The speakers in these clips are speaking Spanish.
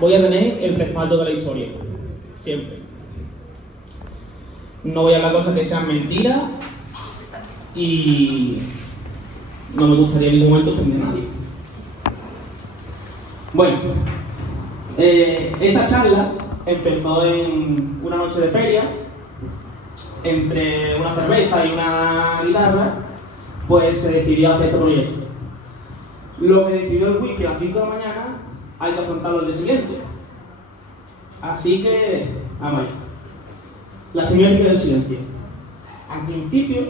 voy a tener el respaldo de la historia. Siempre. No voy a hablar cosas que sean mentiras y no me gustaría en ningún momento ofender a nadie. Bueno, esta charla empezó en una noche de feria, entre una cerveza y una guitarra, pues se decidió hacer este proyecto. Lo que decidió el whisky a las 5 de la mañana hay que afrontarlo al día siguiente. Así que, vamos allá. La semiótica del silencio. Al principio,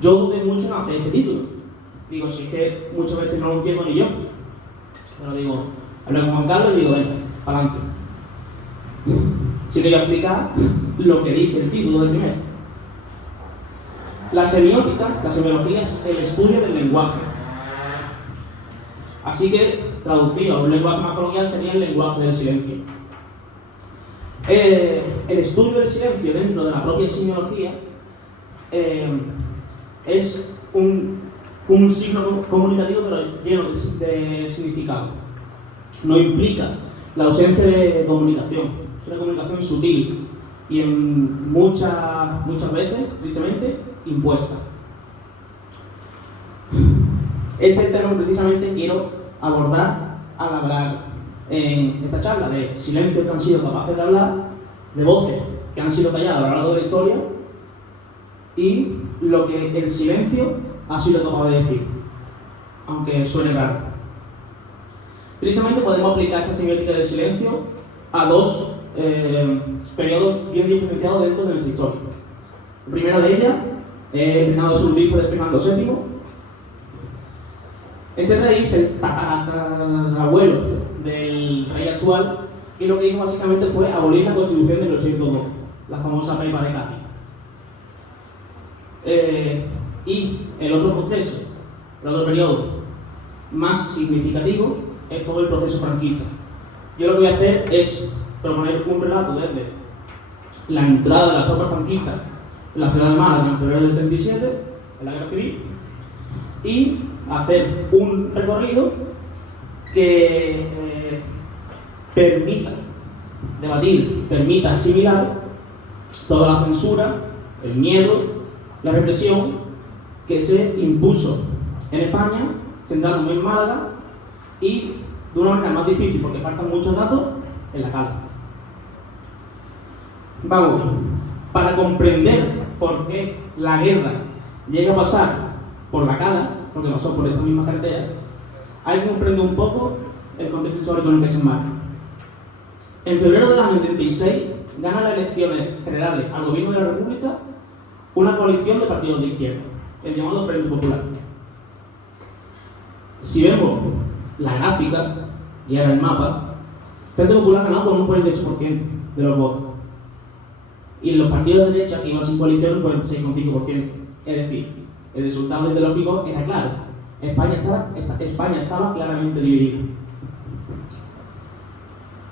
yo dudé mucho en hacer este título. Digo, si es que muchas veces no lo entiendo ni yo. Pero digo, hablé con Juan Carlos y digo, venga, para adelante. Sí que voy a explicar lo que dice el título del primero. La semiótica, la semiología es el estudio del lenguaje. Así que, traducido a un lenguaje más coloquial, sería el lenguaje del silencio. El estudio del silencio dentro de la propia semiología es un signo comunicativo pero lleno de significado. No implica la ausencia de comunicación. Es una comunicación sutil y en muchas veces, tristemente, impuesta. Este es el tema que precisamente quiero abordar al hablar en esta charla de silencios que han sido capaces de hablar, de voces que han sido calladas a lo largo de la historia y lo que el silencio ha sido capaz de decir, aunque suene raro. Tristemente podemos aplicar esta semiótica del silencio a dos periodos bien diferenciados dentro de nuestra historia. La primera de ellas es el reinado absolutista de Fernando VII. Este rey es el tatarabuelo del rey actual y lo que hizo básicamente fue abolir la Constitución de 1812, la famosa Pepa de Cádiz. Y el otro proceso, el otro periodo más significativo es todo el proceso franquista. Yo lo que voy a hacer es proponer un relato desde la entrada de las tropas franquistas en la ciudad de Málaga en febrero del 37, en la guerra civil, y hacer un recorrido que permita debatir, permita asimilar toda la censura, el miedo, la represión que se impuso en España, centrándome en Málaga y de una manera más difícil porque faltan muchos datos en la cala. Vamos, para comprender por qué la guerra llega a pasar por la cala, porque pasó por esta misma carretera, hay que comprender un poco el contexto histórico en el que se enmarca. En febrero del año 36 gana las elecciones generales al gobierno de la República una coalición de partidos de izquierda, el llamado Frente Popular. Si vemos la gráfica y ahora el mapa, Frente Popular ha ganado con un 48% de los votos. Y en los partidos de derecha que iban sin coalición un 46,5%. Es decir, el resultado ideológico era claro. España estaba claramente dividida.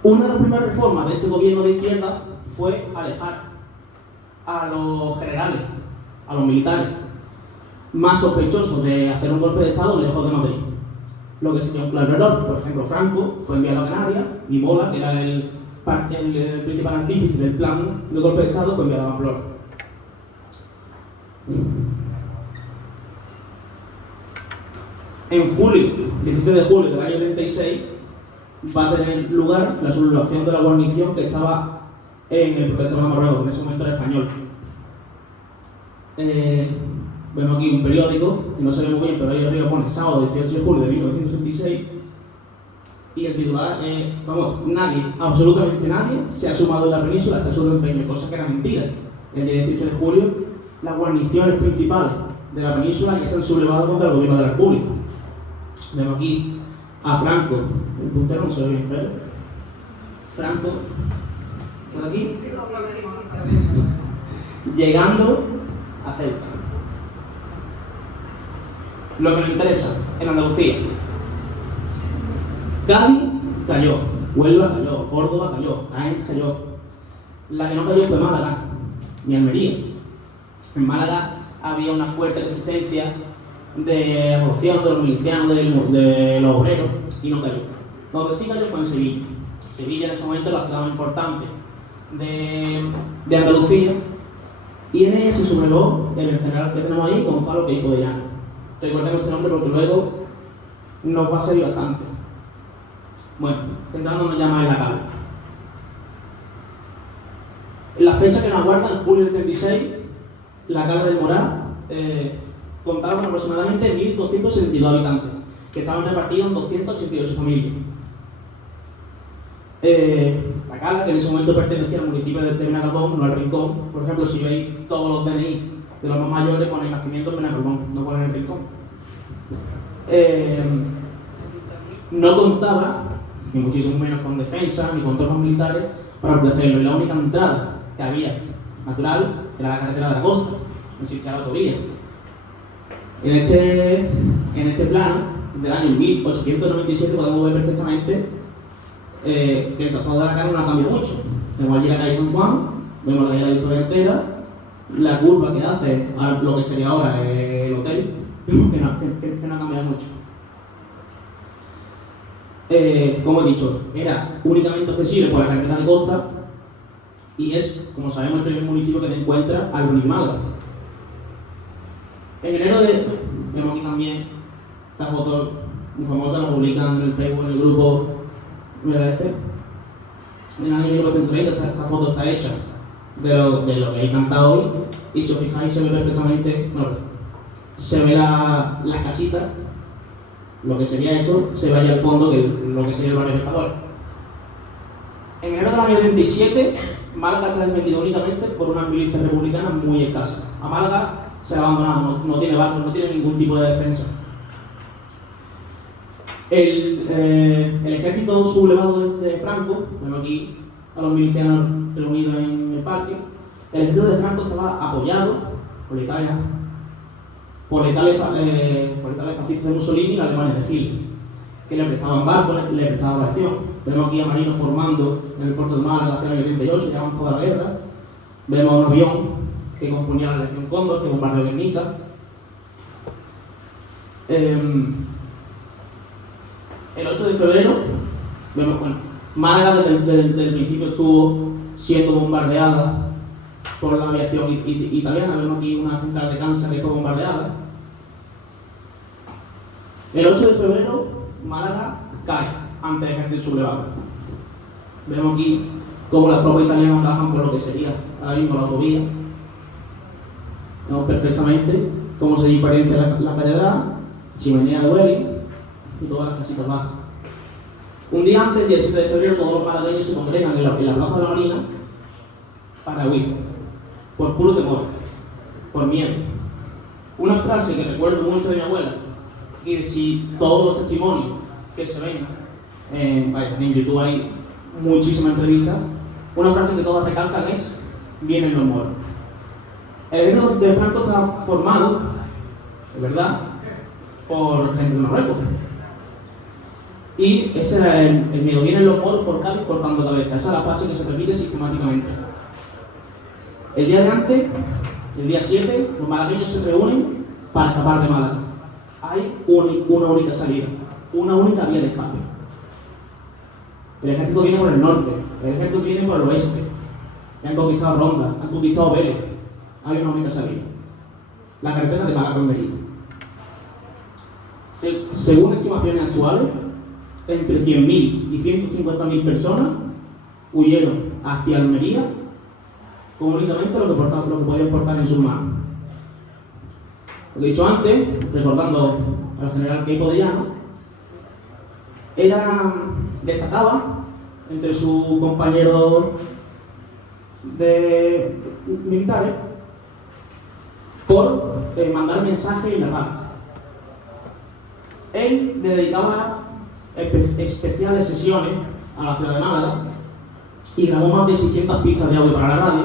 Una de las primeras reformas de este gobierno de izquierda fue alejar a los generales, a los militares más sospechosos de hacer un golpe de Estado lejos de Madrid. Lo que sería un claro error. Por ejemplo, Franco fue enviado a Canarias y Mola, que era el principal artífice del plan de golpe de Estado, fue enviado a Pamplona. En julio, 17 de julio del año 36, va a tener lugar la sublevación de la guarnición que estaba en el protectorado de Marruecos, en ese momento era español. Vemos aquí un periódico, no se ve muy bien, pero ahí arriba pone sábado 18 de julio de 1936 y el titular es, vamos, nadie, absolutamente nadie se ha sumado en la península hasta su empeño, cosa que era mentira. El día 18 de julio, las guarniciones principales de la península ya se han sublevado contra el gobierno de la República. Vemos aquí a Franco, el puntero no se ve bien, pero Franco, ¿está aquí? Llegando a Ceuta. Lo que nos interesa, en Andalucía. Cádiz cayó, Huelva cayó, Córdoba cayó, Jaén cayó. La que no cayó fue Málaga, ni Almería. En Málaga había una fuerte resistencia de la población, de los milicianos, de los obreros, y no cayó. Donde sí cayó fue en Sevilla. Sevilla en ese momento era la ciudad más importante de Andalucía, y en ella se sublevó el general que tenemos ahí, Gonzalo Queipo de Llano. Recuerden este nombre porque luego nos va a servir bastante. Bueno, centrándonos ya más en la cala. La fecha que nos aguarda, en julio del 36, la cala del Moral contaba con aproximadamente 1.272 habitantes, que estaban repartidos en 288 familias. La cala, que en ese momento pertenecía al municipio de Benagalbón, no al Rincón. Por ejemplo, si veis todos los DNI de los más mayores, ponen nacimiento en Benagalbón, no ponen el Rincón. No contaba, ni muchísimo menos con defensa, ni con tropas militares para protegerlo, y la única entrada que había natural era la carretera de la costa, no existía la autovía. En este plano, del año 1897, podemos ver perfectamente que el trazado de la cala no ha cambiado mucho. Tenemos allí la calle San Juan, vemos la calle de la Victoria entera, la curva que hace a lo que sería ahora el hotel, que no ha cambiado mucho. Como he dicho, era únicamente accesible por la carretera de costa y es, como sabemos, el primer municipio que se encuentra al venir Málaga. En enero vemos aquí también esta foto muy famosa, la publican en el Facebook, en el grupo MLC. En el año 1930 esta foto está hecha de lo que he cantado hoy, y si os fijáis se ve perfectamente, se ve las casitas, lo que sería esto, se ve allá al fondo, lo que sería el barrio Pescador. En enero del año 37, Málaga está defendida únicamente por unas milicias republicanas muy escasas. A Málaga se ha abandonado, no tiene barcos, no tiene ningún tipo de defensa. El ejército sublevado de Franco, vemos aquí a los milicianos reunidos en el parque, el ejército de Franco estaba apoyado por Italia fascista de Mussolini y la Alemania de Hitler, que le prestaban barcos, le prestaban aviación. Vemos aquí a marinos formando en el puerto de Málaga hacia el año 38, ya avanzada la guerra. Vemos a un avión que componía la Legión Cóndor, que bombardeó Guernica. El 8 de febrero, vemos, Málaga desde el principio estuvo siendo bombardeada por la aviación italiana. Vemos aquí una central de Kansas que fue bombardeada. El 8 de febrero, Málaga cae ante el ejército sublevado. Vemos aquí cómo las tropas italianas bajan por lo que sería ahora mismo la autovía. Vemos perfectamente cómo se diferencia la catedral, chimenea de Welling y todas las casitas bajas. Un día antes, el día 7 de febrero, todos los malagueños se congregan en la plaza de la Marina para huir, por puro temor, por miedo. Una frase que recuerdo mucho de mi abuela, y si todos los testimonios que se ven en YouTube hay muchísimas entrevistas, una frase que todos recalcan es: vienen los moros. El ejército de Franco estaba formado, es verdad, por gente de Marruecos. Y ese era el miedo: vienen los moros por Cádiz cortando cabeza. Esa es la frase que se repite sistemáticamente. El día de antes, el día 7, los malagueños se reúnen para escapar de Málaga. Hay una única salida, una única vía de escape. El ejército viene por el norte, el ejército viene por el oeste. Han conquistado Ronda, han conquistado Vélez. Hay una única salida: la carretera de Málaga-Almería. Según estimaciones actuales, entre 100.000 y 150.000 personas huyeron hacia Almería con únicamente lo que podían portar en sus manos. Lo que he dicho antes, recordando al general Queipo de Llano, destacaba entre sus compañeros de militares por mandar mensajes en la radio. Él le dedicaba especiales sesiones a la ciudad de Málaga y grabó más de 600 pistas de audio para la radio,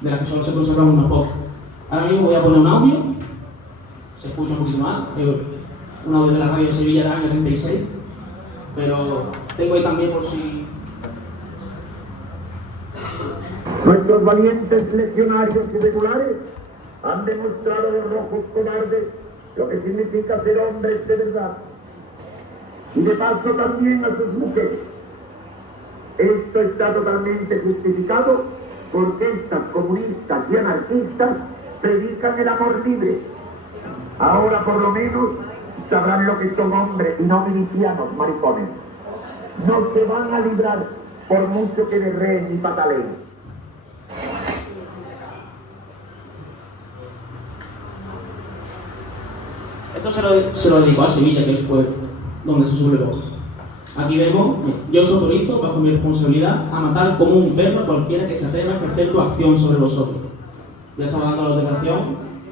de las que solo se conservan unas pocas. Ahora mismo voy a poner un audio, se escucha un poquito más, un audio de la radio de Sevilla del año 36, pero tengo ahí también por si... Nuestros valientes legionarios irregulares han demostrado a los rojos cobardes lo que significa ser hombres de verdad. y de paso también a sus mujeres. Esto está totalmente justificado porque estas comunistas y anarquistas predican el amor libre. Ahora por lo menos sabrán lo que son hombres y no milicianos maricones. No se van a librar por mucho que berreen y pataleen. Esto se lo dedicó a Sevilla, que fue donde se sublevó. Aquí vemos, yo os autorizo, bajo mi responsabilidad, a matar como un perro a cualquiera que se atreva a ejercer tu acción sobre vosotros. Ya estaba dando la declaración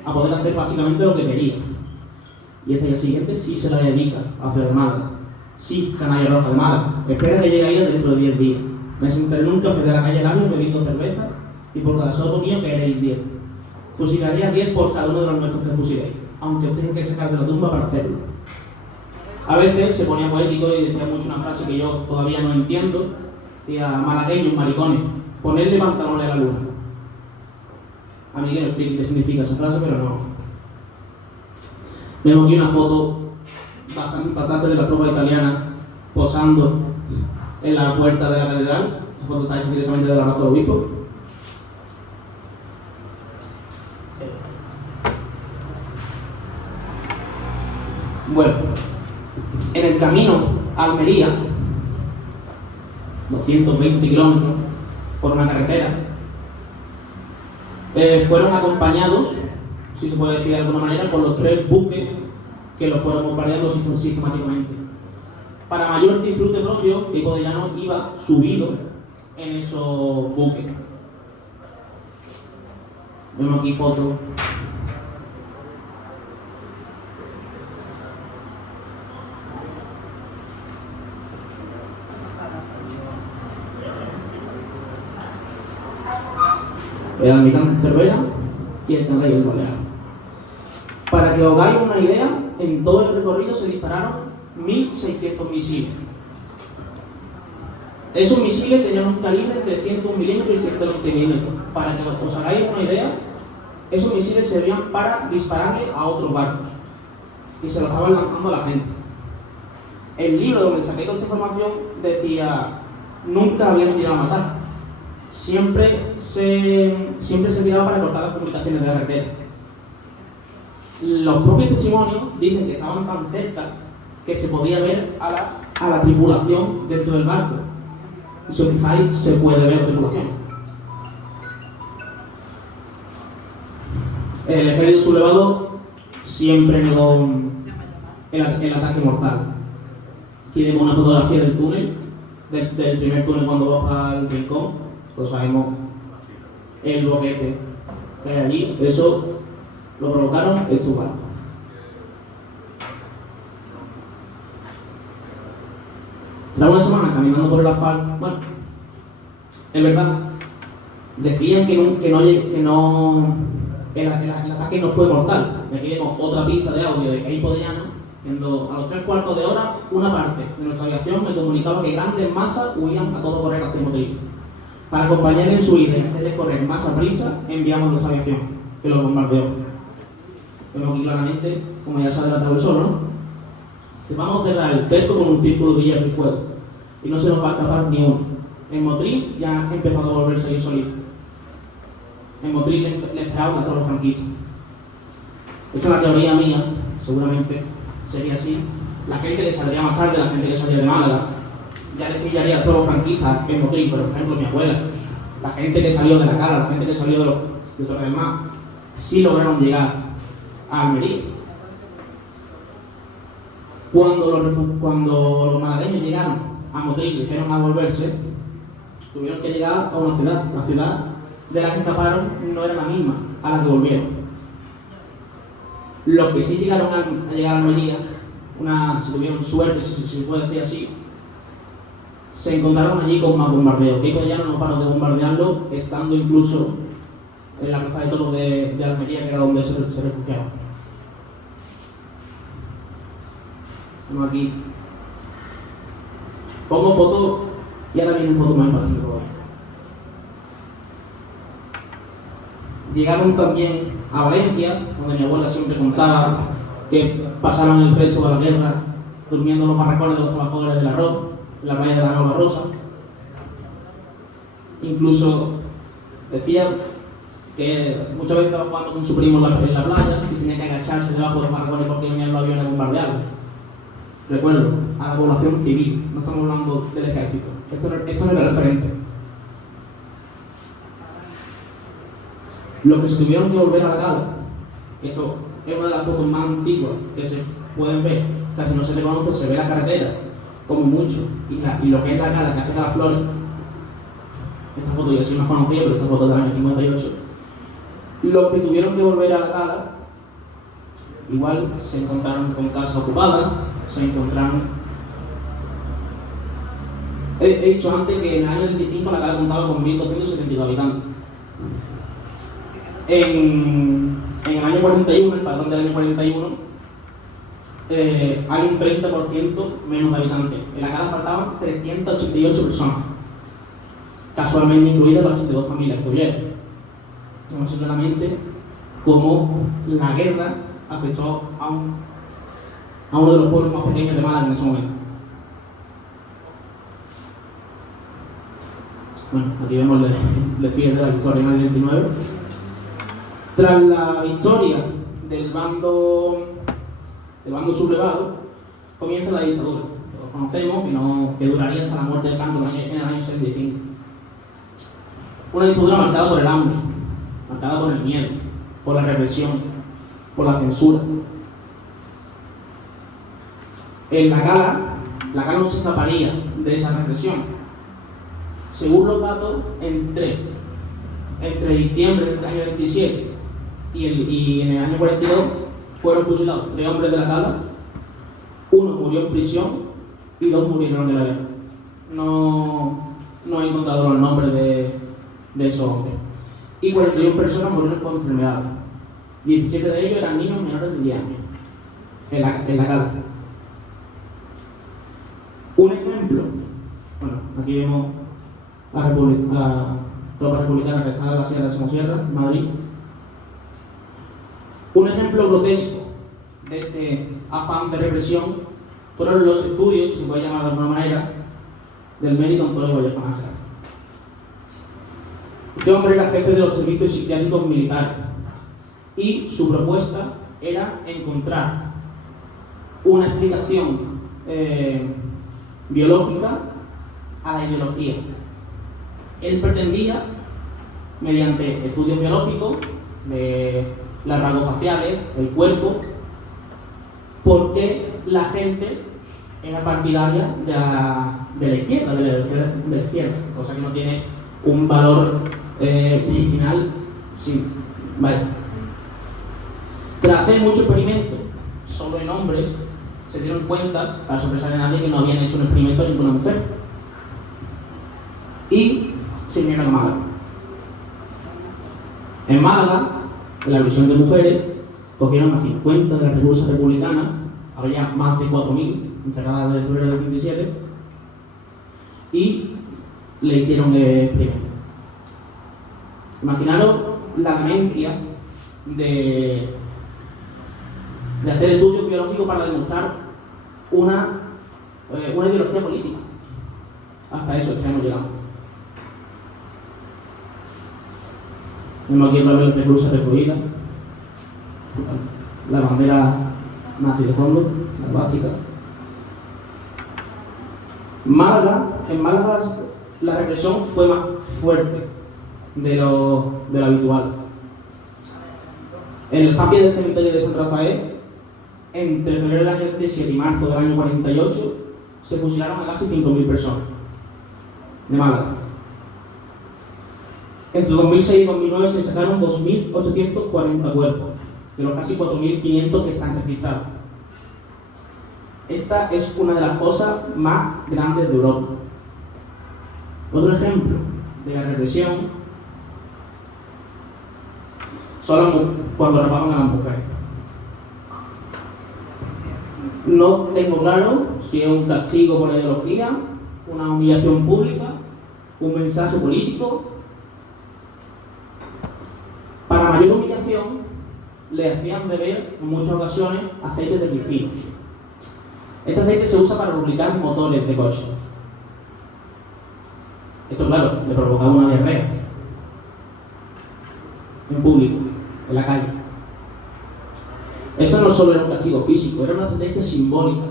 a poder hacer básicamente lo que quería. Y esta y la siguiente sí se la dedica a Ciudad de Málaga. Sí, Canalla Roja de Málaga. Espera que llegue ahí dentro de 10 días. Me sentaré en un café de la calle Lario bebiendo cerveza y por cada sopo mío caeréis 10. Fusilaría 10 por cada uno de los nuestros que fusiléis, aunque os tengan que sacar de la tumba para hacerlo. A veces se ponía poético y decía mucho una frase que yo todavía no entiendo. Decía, malagueños, maricones, ponerle pantalones a la luna. A mí que me explique qué significa esa frase, pero no. Vemos aquí una foto bastante de la tropa italiana posando en la puerta de la catedral. Esta foto está hecha directamente del abrazo del obispo. Bueno, en el camino a Almería, 220 kilómetros por una carretera, fueron acompañados, si se puede decir de alguna manera, por los 3 buques que los fueron bombardeando sistemáticamente. Para mayor disfrute propio, Queipo de Llano iba subido en esos buques. Vemos aquí fotos. El almirante Cervera y el rey del Balear. Para que os hagáis una idea, en todo el recorrido se dispararon 1.600 misiles. Esos misiles tenían un calibre entre 101 milímetros y 120 milímetros. Para que os hagáis una idea, esos misiles servían para dispararle a otros barcos y se los estaban lanzando a la gente. El libro donde saqué toda esta información decía: nunca habían tirado a matar. Siempre se tiraba para cortar las comunicaciones de la carretera. Los propios testimonios dicen que estaban tan cerca que se podía ver a la tripulación dentro del barco. Y si os fijáis, se puede ver la tripulación. El ejército sublevado siempre negó el ataque mortal. Aquí vemos una fotografía del túnel, del primer túnel cuando vas para el rincón. Todos sabemos el boquete que hay allí. Eso lo provocaron estos barcos. Tras una semana caminando por el asfalto, bueno, es verdad, decían el ataque no fue mortal. Y aquí vemos otra pista de audio de Queipo de Llano, cuando a los 3/4 de hora una parte de nuestra aviación me comunicaba que grandes masas huían a todo correr hacia Motril. Para acompañar en su ida y hacerles correr más a prisa, enviamos nuestra aviación, que los bombardeó. Vemos aquí claramente, como ya sale la tabla, ¿no? Vamos a cerrar el cerco con un círculo de hierro y fuego, y no se nos va a escapar ni uno. En Motril ya ha empezado a volverse a ir solito. En Motril le esperaba una torre franquista. Esta es la teoría mía, seguramente sería así. La gente que saldría más tarde, la gente que salía de Málaga, ya les pillaría a todos los franquistas en Motril, por ejemplo, mi abuela, la gente que salió de la Cala, la gente que salió de Torre del Mar, sí lograron llegar a Almería. Cuando los malagueños llegaron a Motril y dijeron a volverse, tuvieron que llegar a una ciudad. La ciudad de la que escaparon no era la misma a la que volvieron. Los que sí llegaron a llegar a Almería, si tuvieron suerte, si se puede decir así, se encontraron allí con más bombardeos. Queipo de Llano no paró de bombardearlo, estando incluso en la plaza de toros de Almería, que era donde se refugiaron. Vemos aquí. Pongo fotos y ahora vienen fotos más bastante colores. Llegaron también a Valencia, donde mi abuela siempre contaba que pasaron el resto de la guerra durmiendo en los barracones de los trabajadores del arroz, en la playa de la Nova Rosa. Incluso decía que muchas veces estaba jugando con su primo en la playa y tenía que agacharse debajo de los barracones porque venían los aviones a bombardearlo. Recuerdo, a la población civil, no estamos hablando del ejército. Esto no era referente. Los que se tuvieron que volver a la cala, esto es una de las fotos más antiguas que se pueden ver, casi no se reconoce, se ve la carretera, como mucho, y lo que es la cala que hace las flores. Esta foto yo sí más conocida, pero esta foto del año 58. Los que tuvieron que volver a la cala, igual se encontraron con casas ocupadas, se encontraron... He dicho antes que en el año 25 la cala contaba con 1.272 habitantes. En el año 41, el padrón del año 41, hay un 30% menos de habitantes. En la cala faltaban 388 personas, casualmente incluidas las 82 familias que hubieron. No sé claramente cómo la guerra afectó a uno de los pueblos más pequeños de Málaga en ese momento. Bueno, aquí vemos el desfile de la victoria en el 29. Tras la victoria del bando sublevado, comienza la dictadura. Lo conocemos, que duraría hasta la muerte de Franco en el año 65. Una dictadura marcada por el hambre, marcada por el miedo, por la represión, por la censura. En la cala no se escaparía de esa represión. Según los datos, entre diciembre del año 27 y en el año 42 fueron fusilados 3 hombres de la cala, 1 murió en prisión y 2 murieron en la guerra. No he encontrado los nombres de esos hombres. Y 41 personas murieron por enfermedades. 17 de ellos eran niños menores de 10 años en la cala. Un ejemplo, bueno, aquí vemos la tropa republicana que está en la Sierra de Somosierra, en Madrid. Un ejemplo grotesco de este afán de represión fueron los estudios, si se puede llamar de alguna manera, del médico Antonio Vallejo Nájera. Este hombre era jefe de los servicios psiquiátricos militares y su propuesta era encontrar una explicación biológica a la ideología. Él pretendía, mediante estudios biológicos de las rasgos faciales, el cuerpo, por qué la gente era partidaria de la izquierda, de la izquierda, cosa que no tiene un valor medicinal. Sí, vale. Tras hacer muchos experimentos solo en hombres, se dieron cuenta, para sorpresa de nadie, que no habían hecho un experimento en ninguna mujer. Y se vinieron a Málaga. En Málaga, en la visión de mujeres, cogieron a 50 de la Revolución Republicana, había más de 4.000 encerradas desde febrero del 27, y le hicieron experimentos. Imaginaros la demencia de hacer estudios biológicos para demostrar una ideología política. Hasta eso hemos llegado. Vemos aquí otra vez la Revolución Republicana, la bandera nazi de fondo, la básica. En Málaga la represión fue más fuerte de lo habitual. En el tapia del cementerio de San Rafael, entre febrero del año 37 y marzo del año 48, se fusilaron a casi 5.000 personas de Málaga. Entre 2006 y 2009 se sacaron 2.840 cuerpos, de los casi 4.500 que están registrados. Esta es una de las fosas más grandes de Europa. Otro ejemplo de la represión son cuando rapaban a las mujeres. No tengo claro si es un castigo por la ideología, una humillación pública, un mensaje político. Para mayor humillación, le hacían beber en muchas ocasiones aceite de ricino. Este aceite se usa para lubricar motores de coche. Esto, claro, le provocaba una diarrea en público, en la calle. Esto no solo era un castigo físico, era una estrategia simbólica.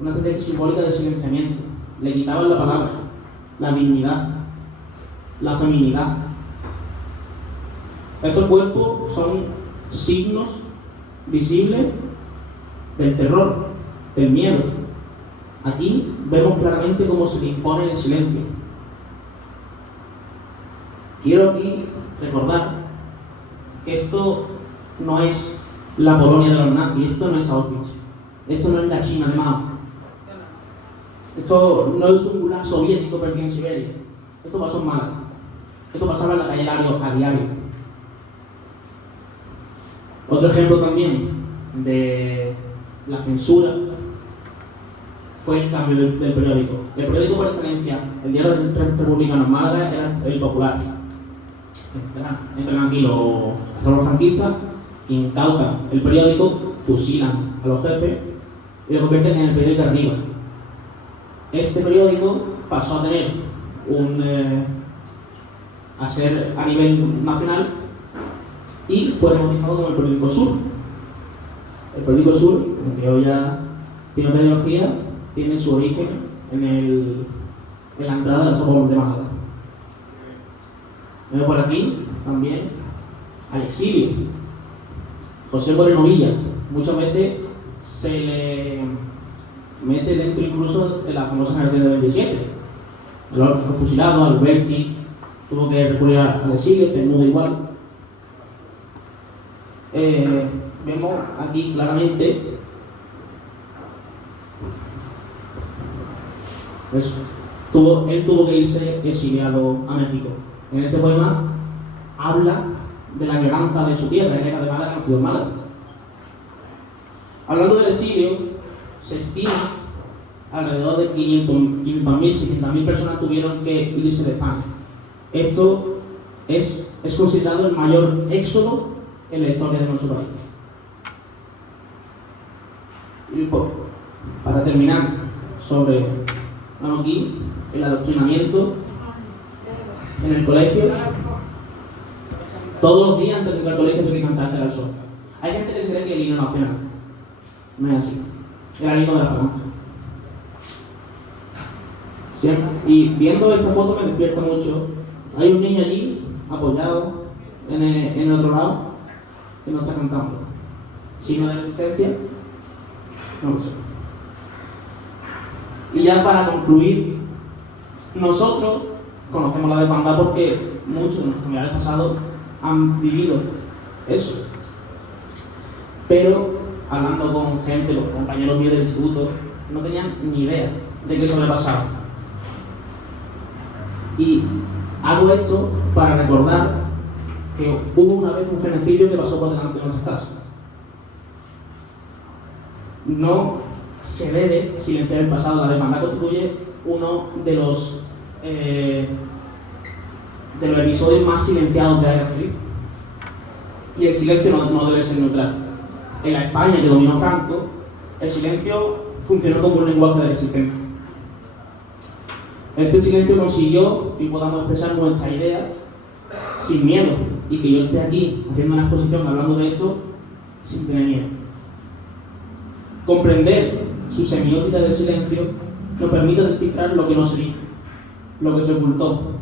Una estrategia simbólica de silenciamiento. Le quitaban la palabra, la dignidad, la feminidad. Estos cuerpos son signos visibles del terror, del miedo. Aquí vemos claramente cómo se le impone el silencio. Quiero aquí recordar que esto no es la Polonia de los nazis, esto no es Auschwitz, esto no es la China de Mao, esto no es un gulag soviético perdido en Siberia, esto pasó en Málaga, esto pasaba en la calle Lario a diario. Otro ejemplo también de la censura fue el cambio del periódico. El periódico por excelencia, el diario republicano en Málaga, era El Popular. Entran aquí los franquistas, incautan el periódico, fusilan a los jefes y lo convierten en el periódico Arriba. Este periódico pasó a tener a ser a nivel nacional y fue rebautizado como el periódico Sur. El periódico Sur, que hoy ya tiene otra ideología, tiene su origen en la entrada de los Socorros de Málaga. Veo por aquí también al exilio. José Moreno Villa, muchas veces se le mete dentro incluso de la famosa carretera de 27. El otro fue fusilado, Alberti tuvo que recurrir al exilio, Cernuda igual. Vemos aquí claramente eso. Él tuvo que irse exiliado a México. En este poema habla de la añoranza de su tierra, él era de Málaga, nacido en Málaga. Hablando del exilio, se estima alrededor de 500.000, 600.000 personas tuvieron que irse de España. Esto es considerado el mayor éxodo en la historia de nuestro país. Y para terminar, sobre aquí, el adoctrinamiento en el colegio. Todos los días antes de entrar al colegio hay que cantar Cara al Sol. Hay gente que se cree que es el himno nacional. No es así. Era el himno de la franja. Siempre. Y viendo esta foto me despierta mucho. Hay un niño allí, apoyado en el otro lado, que no está cantando. Signo de resistencia, no lo sé. Y ya para concluir, nosotros conocemos la desbandada porque muchos de nuestros familiares pasados han vivido eso. Pero hablando con gente, los compañeros míos del instituto, no tenían ni idea de que eso había pasado. Y hago esto para recordar que hubo una vez un genocidio que pasó por delante de nuestras casas. No se debe silenciar el pasado. La desbandada constituye uno de los episodios más silenciados de la guerra civil. Y el silencio no debe ser neutral. En la España que dominó Franco, el silencio funcionó como un lenguaje de resistencia. Este silencio consiguió que podamos expresar nuestra idea sin miedo y que yo esté aquí haciendo una exposición hablando de esto sin tener miedo. Comprender su semiótica del silencio nos permite descifrar lo que no se dijo, lo que se ocultó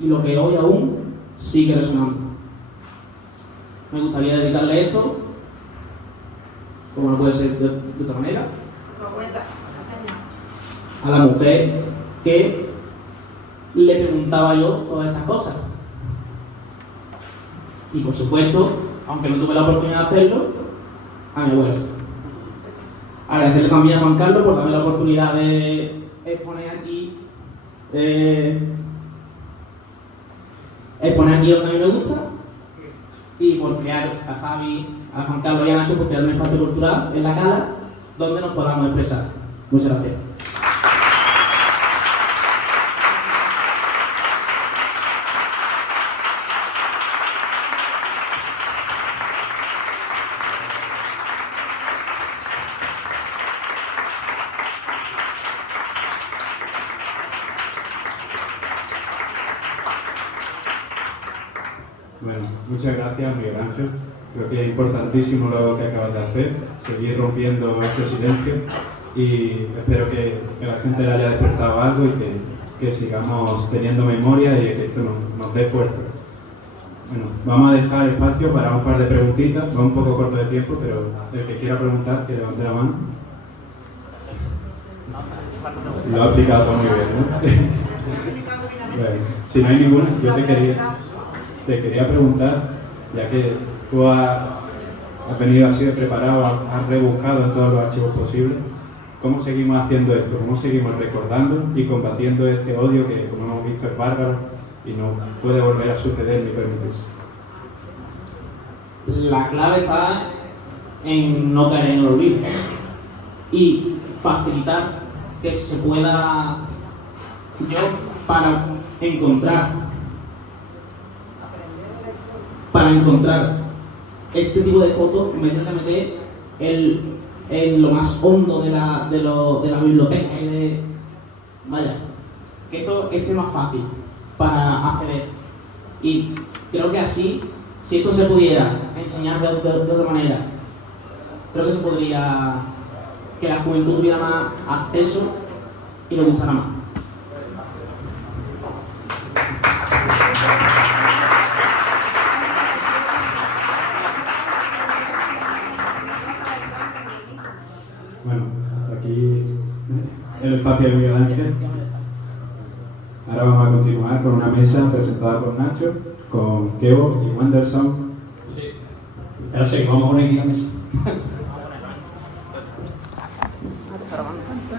y lo que hoy aún sigue resonando. Me gustaría dedicarle esto, como no puede ser de otra manera, a la mujer que le preguntaba yo todas estas cosas. Y por supuesto, aunque no tuve la oportunidad de hacerlo, a mi abuelo. Agradecerle también a Juan Carlos por darme la oportunidad de exponer aquí lo que a mí me gusta y por crear a Javi, a Juan Carlos y a Nacho por crear un espacio cultural en la Cala donde nos podamos expresar. Muchas gracias. Bueno, muchas gracias, Miguel Ángel. Creo que es importantísimo lo que acabas de hacer, seguir rompiendo ese silencio y espero que la gente le haya despertado algo y que sigamos teniendo memoria y que esto nos dé fuerza. Bueno, vamos a dejar espacio para un par de preguntitas, va un poco corto de tiempo, pero el que quiera preguntar, que levante la mano. Lo ha explicado todo muy bien, ¿no? Bueno, si no hay ninguna, yo te quería preguntar, ya que tú has venido así de preparado, has rebuscado en todos los archivos posibles, ¿cómo seguimos haciendo esto? ¿Cómo seguimos recordando y combatiendo este odio que, como hemos visto, es bárbaro y no puede volver a suceder ni permitirse? La clave está en no caer en el olvido y facilitar que se pueda, para encontrar este tipo de fotos, meter en lo más hondo de la biblioteca y de... Vaya, que esto esté más fácil para acceder. Y creo que así, si esto se pudiera enseñar de otra manera, creo que se podría, que la juventud tuviera más acceso y le gustara más. Bueno, hasta aquí el espacio de Miguel Ángel. Ahora vamos a continuar con una mesa presentada por Nacho, con Kevo y Wenderson. Sí. Pero sí, vamos a poner aquí la mesa.